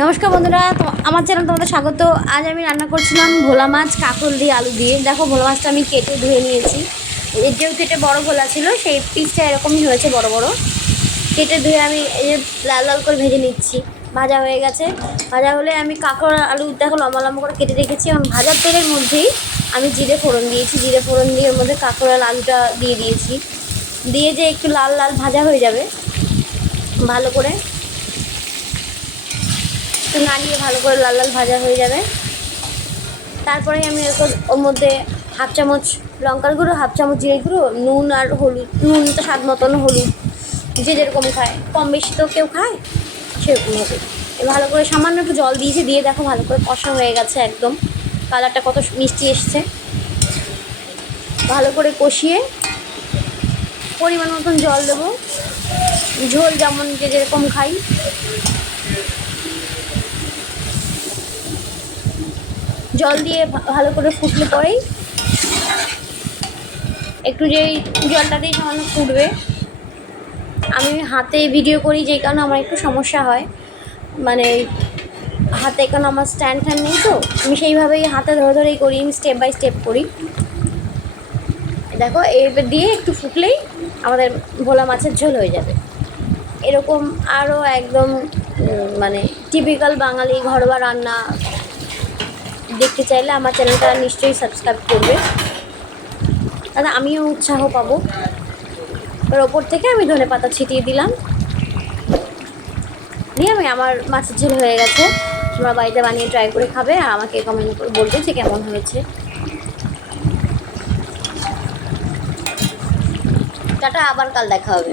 নমস্কার বন্ধুরা আমার চ্যানেল তোমাদের স্বাগত। আজ আমি রান্না করছিলাম ভোলা মাছ কাঁকল দিয়ে আলু দিয়ে। দেখো, ভোলা মাছটা আমি কেটে ধুয়ে নিয়েছি। এর যেহেতু এটা বড়ো ভোলা ছিল, সেই পিসটা এরকমই হয়েছে বড় বড়। কেটে ধুয়ে আমি এই যে লাল লাল করে ভেজে নিচ্ছি। ভাজা হয়ে গেছে। ভাজা হলে আমি কাঁকড় আলু দেখো, লম্বা লম্বা করে কেটে রেখেছি। এবং ভাজার তেলের মধ্যেই আমি জিরে ফোড়ন দিয়েছি। জিরে ফোড়ন দিয়ে ওর মধ্যে কাঁকড় আর আলুটা দিয়ে দিয়েছি। দিয়ে যে একটু লাল লাল ভাজা হয়ে যাবে, ভালো করে একটু নাড়িয়ে ভালো করে লাল লাল ভাজা হয়ে যাবে। তারপরে আমি এরকম ওর মধ্যে হাফ চামচ লঙ্কার গুঁড়ো, হাফ চামচ জিরে গুঁড়ো, নুন আর হলুদ, নুন তো স্বাদ মতন হলুদ। যে যেরকম খায়, কম বেশি তো কেউ খায়, সেরকম হবে। ভালো করে সামান্য একটু জল দিয়েছি, দিয়ে দেখো ভালো করে কষা হয়ে গেছে একদম। কালারটা কত মিষ্টি এসছে। ভালো করে কষিয়ে পরিমাণ মতন জল দেবো। ঝোল যেমন যে যেরকম খাই। জল দিয়ে ভালো করে ফুটলে পরেই একটু যেই জলটা দিয়ে সামান্য ফুটবে। আমি হাতে ভিডিও করি যেই কারণে আমার একটু সমস্যা হয়। মানে হাতে কারণ আমার স্ট্যান্ড ফ্যান নেই তো? আমি সেইভাবেই হাতে ধরে ধরেই করি, আমি স্টেপ বাই স্টেপ করি। দেখো, এবার দিয়ে একটু ফুটলেই আমাদের ভোলা মাছের ঝোল হয়ে যাবে। এরকম আরও একদম মানে টিপিক্যাল বাঙালি ঘরোয়া রান্না দেখতে চাইলে আমার চ্যানেলটা নিশ্চয়ই সাবস্ক্রাইব করবে। তাহলে আমিও উৎসাহ পাবো। এবার ওপর থেকে আমি ধনে পাতা ছিটিয়ে দিলাম। দিয়ে আমি আমার মাছের ঝোল হয়ে গেছে। তোমরা বাড়িতে বানিয়ে ট্রাই করে খাবে আর আমাকে কমেন্ট করে বলবে যে কেমন হয়েছে। টাটা, আবার কাল দেখা হবে।